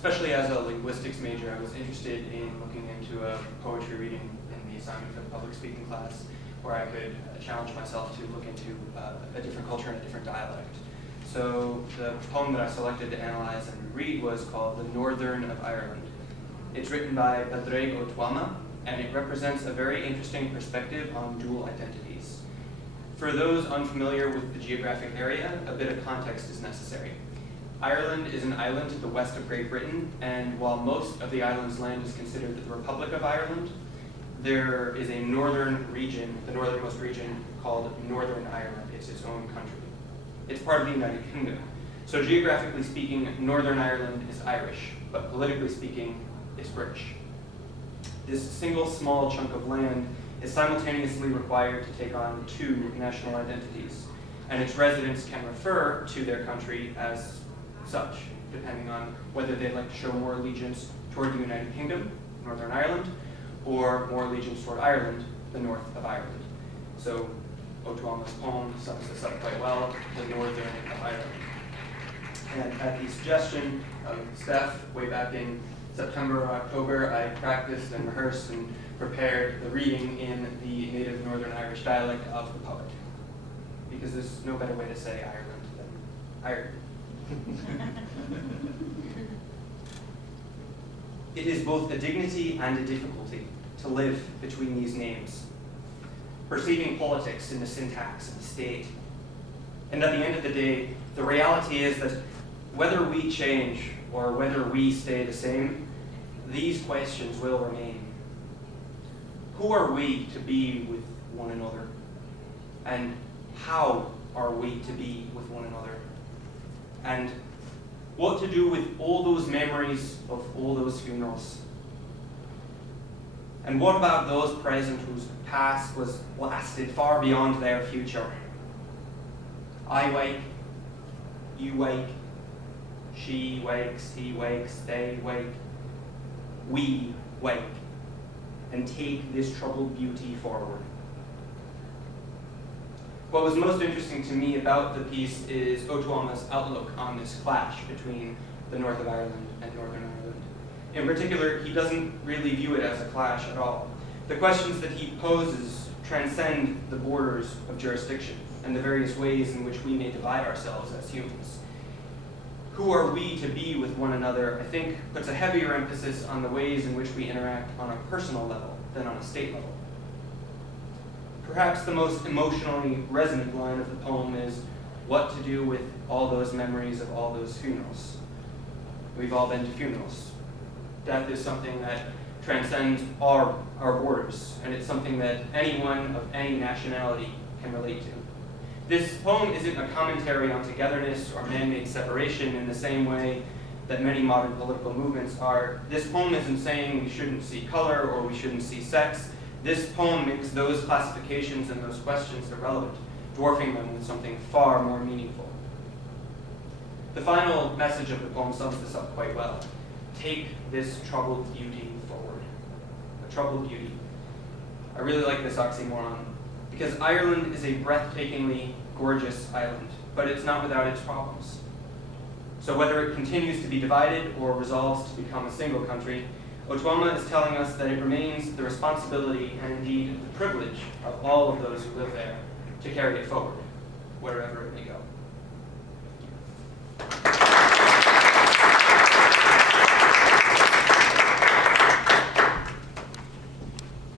especially as a linguistics major, I was interested in looking into a poetry reading in the assignment for the public speaking class, where I could challenge myself to look into a different culture and a different dialect. So the poem that I selected to analyze and read was called The Northern of Ireland. It's written by Padraig Ó Tuama, and it represents a very interesting perspective on dual identities. For those unfamiliar with the geographic area, a bit of context is necessary. Ireland is an island to the west of Great Britain, and while most of the island's land is considered the Republic of Ireland, there is a northern region, the northernmost region, called Northern Ireland. It's its own country. It's part of the United Kingdom. So geographically speaking, Northern Ireland is Irish, but politically speaking, it's British. This single small chunk of land is simultaneously required to take on two national identities, and its residents can refer to their country as such, depending on whether they'd like to show more allegiance toward the United Kingdom, Northern Ireland, or more allegiance toward Ireland, the north of Ireland. So Ó Tuama's poem sums this up quite well, the Northern of Ireland. And at the suggestion of Steph, way back in September or October, I practiced and rehearsed and prepared the reading in the native Northern Irish dialect of the poet. Because there's no better way to say Ireland than Ireland. It is both a dignity and a difficulty to live between these names, perceiving politics in the syntax of the state. And at the end of the day, the reality is that whether we change or whether we stay the same, these questions will remain. Who are we to be with one another? And how are we to be with one another? And what to do with all those memories of all those funerals? And what about those present whose past was lasted far beyond their future? I wake, you wake, she wakes, he wakes, they wake, we wake, and take this troubled beauty forward. What was most interesting to me about the piece is Ó Tuama's outlook on this clash between the north of Ireland and Northern Ireland. In particular, he doesn't really view it as a clash at all. The questions that he poses transcend the borders of jurisdiction and the various ways in which we may divide ourselves as humans. Who are we to be with one another, I think, puts a heavier emphasis on the ways in which we interact on a personal level than on a state level. Perhaps the most emotionally resonant line of the poem is what to do with all those memories of all those funerals. We've all been to funerals. Death is something that transcends our borders, and it's something that anyone of any nationality can relate to. This poem isn't a commentary on togetherness or man-made separation in the same way that many modern political movements are. This poem isn't saying we shouldn't see color or we shouldn't see sex. This poem makes those classifications and those questions irrelevant, dwarfing them with something far more meaningful. The final message of the poem sums this up quite well. Take this troubled beauty forward. A troubled beauty. I really like this oxymoron, because Ireland is a breathtakingly gorgeous island, but it's not without its problems. So whether it continues to be divided or resolves to become a single country, Ó Tuama is telling us that it remains the responsibility and indeed the privilege of all of those who live there to carry it forward, wherever it may go.